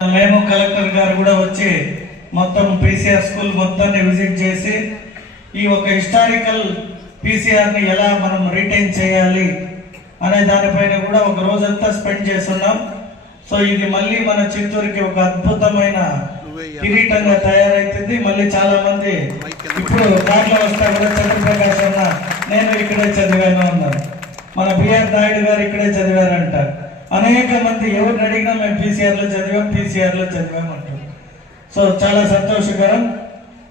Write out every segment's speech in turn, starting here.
మేము కలెక్టర్ గారు కూడా వచ్చి మొత్తం పీసీఆర్ స్కూల్ మొత్తాన్ని విజిట్ చేసి ఈ ఒక హిస్టారికల్ పీసీఆర్ని ఎలా మనం రిటైన్ చేయాలి అనే దానిపైన కూడా ఒక రోజంతా స్పెండ్ చేస్తున్నాం. సో ఇది మళ్ళీ మన చిత్తూరుకి ఒక అద్భుతమైన కిరీటంగా తయారైతుంది. మళ్ళీ చాలా మంది ఇప్పుడు దాంట్లో వస్తా కూడా చంద్రప్రకాశ్ అన్న నేను ఇక్కడే చదివాను అన్నారు. మన బిఆర్ నాయుడు గారు ఇక్కడే చదివారంట. అనేక మంది ఎవరిని అడిగినా మేము పీసీఆర్లో చదివాం పీసీఆర్లో చదివాం అంటారు సో చాలా సంతోషకరం.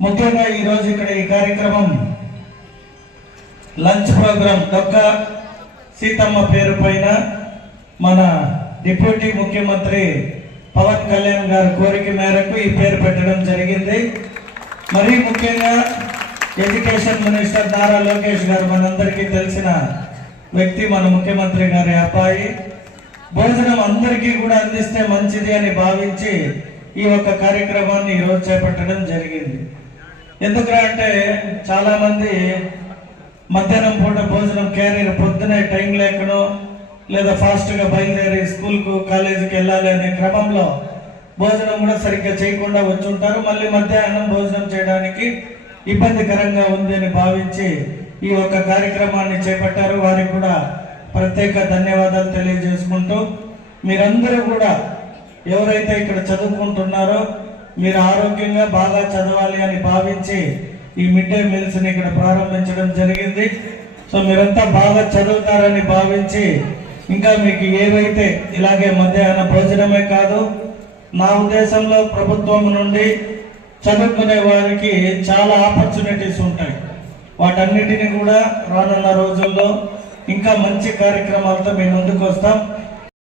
ముఖ్యంగా ఈ రోజు ఇక్కడ ఈ కార్యక్రమం లంచ్ ప్రోగ్రాం దొక్క సీతమ్మ పేరు పైన మన డిప్యూటీ ముఖ్యమంత్రి పవన్ కళ్యాణ్ గారి కోరిక మేరకు ఈ పేరు పెట్టడం జరిగింది. మరీ ముఖ్యంగా ఎడ్యుకేషన్ మినిస్టర్ నారా లోకేష్ గారు మనందరికీ తెలిసిన వ్యక్తి మన ముఖ్యమంత్రి గారి అబ్బాయి. భోజనం అందరికీ కూడా అందిస్తే మంచిది అని భావించి ఈ యొక్క కార్యక్రమాన్ని ఈరోజు చేపట్టడం జరిగింది. ఎందుకురా అంటే చాలా మంది మధ్యాహ్నం పూట భోజనం క్యారియర్ పొద్దునే టైం లేకనో లేదా ఫాస్ట్గా బయలుదేరి స్కూల్కు కాలేజీకి వెళ్ళాలి అనే క్రమంలో భోజనం కూడా సరిగ్గా చేయకుండా వచ్చి ఉంటారు మళ్ళీ మధ్యాహ్నం భోజనం చేయడానికి ఇబ్బందికరంగా ఉంది అని భావించి ఈ యొక్క కార్యక్రమాన్ని చేపట్టారు. వారికి కూడా ప్రత్యేక ధన్యవాదాలు తెలియజేసుకుంటూ మీరందరూ కూడా ఎవరైతే ఇక్కడ చదువుకుంటున్నారో మీరు ఆరోగ్యంగా బాగా చదవాలి అని భావించి ఈ మిడ్ డే మీల్స్ని ఇక్కడ ప్రారంభించడం జరిగింది. సో మీరంతా బాగా చదువుతారని భావించి ఇంకా మీకు ఏవైతే ఇలాగే మధ్యాహ్న భోజనమే కాదు నా ఉద్దేశంలో ప్రభుత్వం నుండి చదువుకునే వారికి చాలా ఆపర్చునిటీస్ ఉంటాయి. వాటన్నిటిని కూడా రానున్న రోజుల్లో ఇంకా మంచి కార్యక్రమాలతో మేము ముందుకు వస్తాం.